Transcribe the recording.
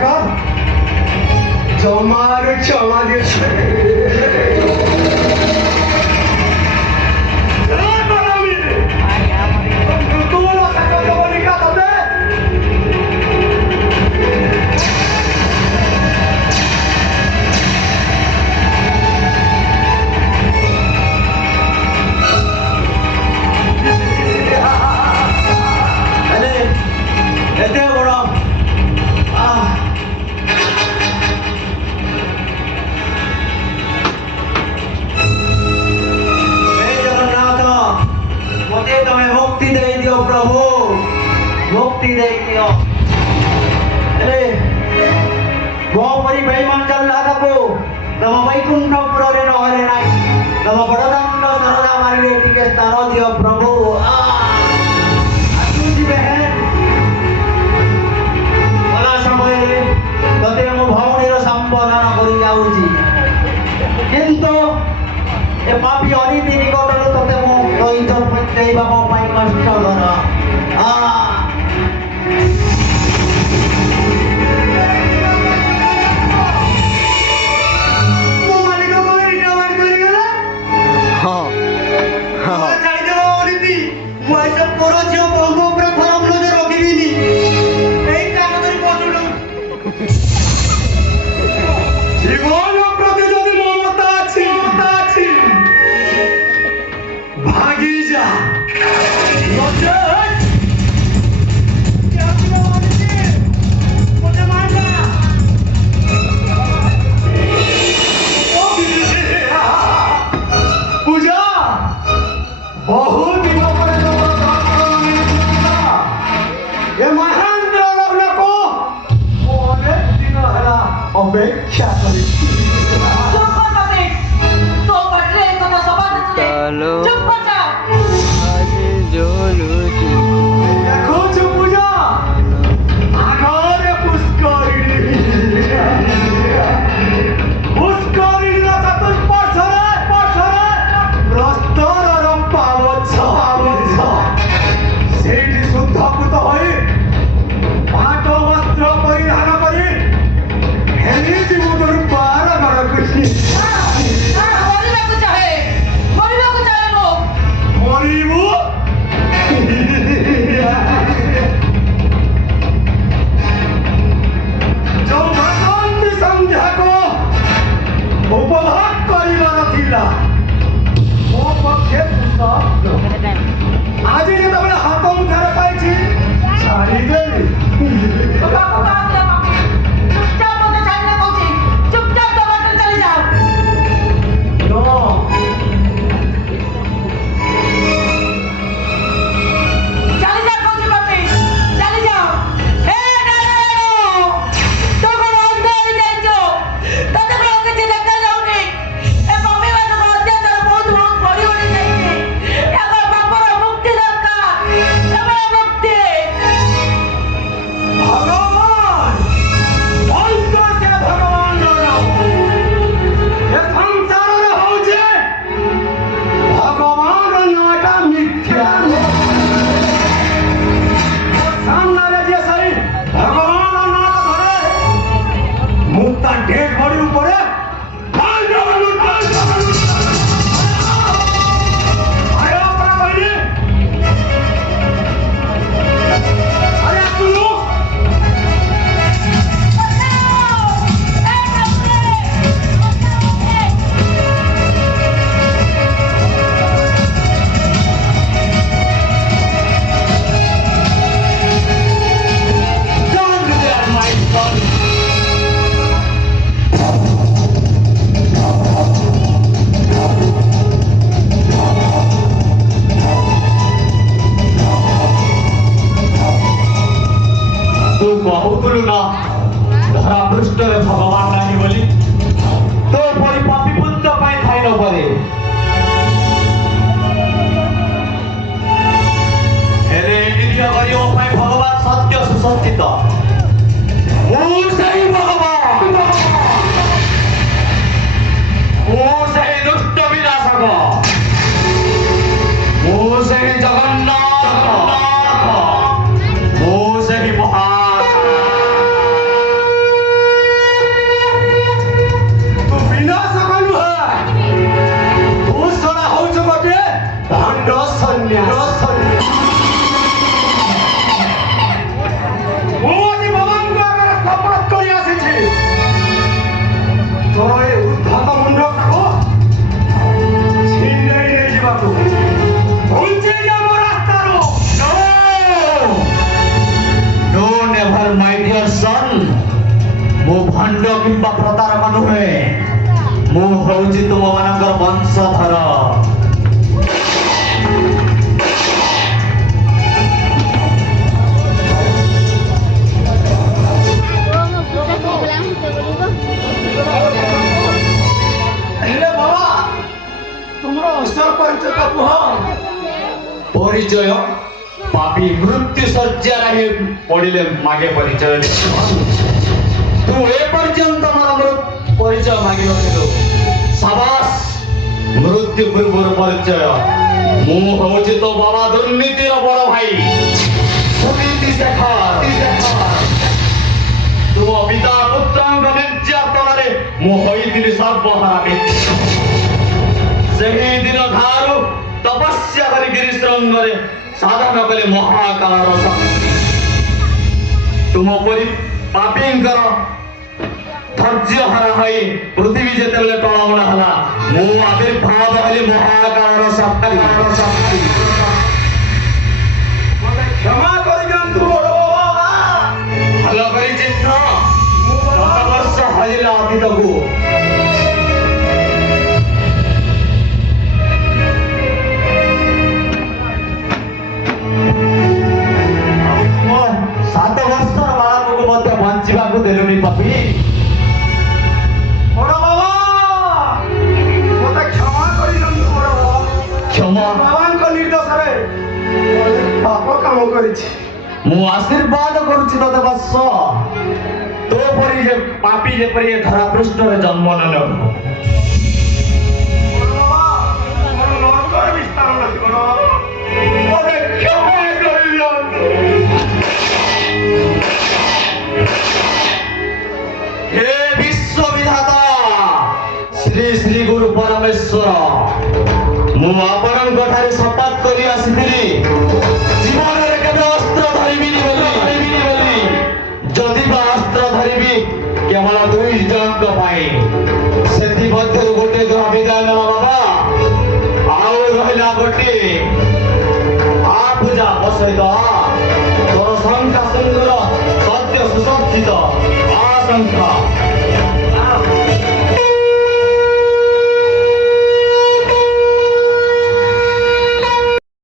देखा जमार चला भगवान भंड किंबा प्रतारक नुहे मु हूँ तुम मानकर वंशधर परिचय पापी मृत्यु सज्जा पड़े मागे परिचय तू ए पर्यंत मला परिचय मागे साबास मृत्यु पूर्व परिचय मु हूँ तो बाबा दुर्नीतिर बड़ भाई सुनीति शेखर तुम पिता पुत्र निर्यातन मुझे सर्वहारा से दिन ठारू तपस्या करी श्रृंगरे साधन कले महाकाल तुम परी पापींकर धैर्य हरा है पृथ्वी जिते टणमण है मु आविर्भाव हेली महाकाल शक्ति क्षमा कर भल कर चिन्ह वर्ष हजिला अतीत को देलुनी पापी बड़ बाबा मते क्षमा करिलनु बड़ बाबा क्षमा बाबांक निर्देश रे पाप काम करिछि मु आशीर्वाद करूछि तते बस तो परी जे पापी जे परी धरा पृष्ठ रे जन्म न हो बड़ बाबा नरक विस्तार नथि बड़ मते क्षमा करिलनु हे विश्व विधाता श्री श्री गुरु परमेश्वर मु आपण ठारे शपथ करी आसीथिली जीवन रे केबे अस्त्र धरिबिनी बोली जदि बा अस्त्र धरिबी केवल दुई जनक पाई सेति मध्य गोटे ग्रह विधान बाबा आउ रहला गोटे आ पूजा बसैत तोर शंका सुंदर सत्य सुसज्जित आशंका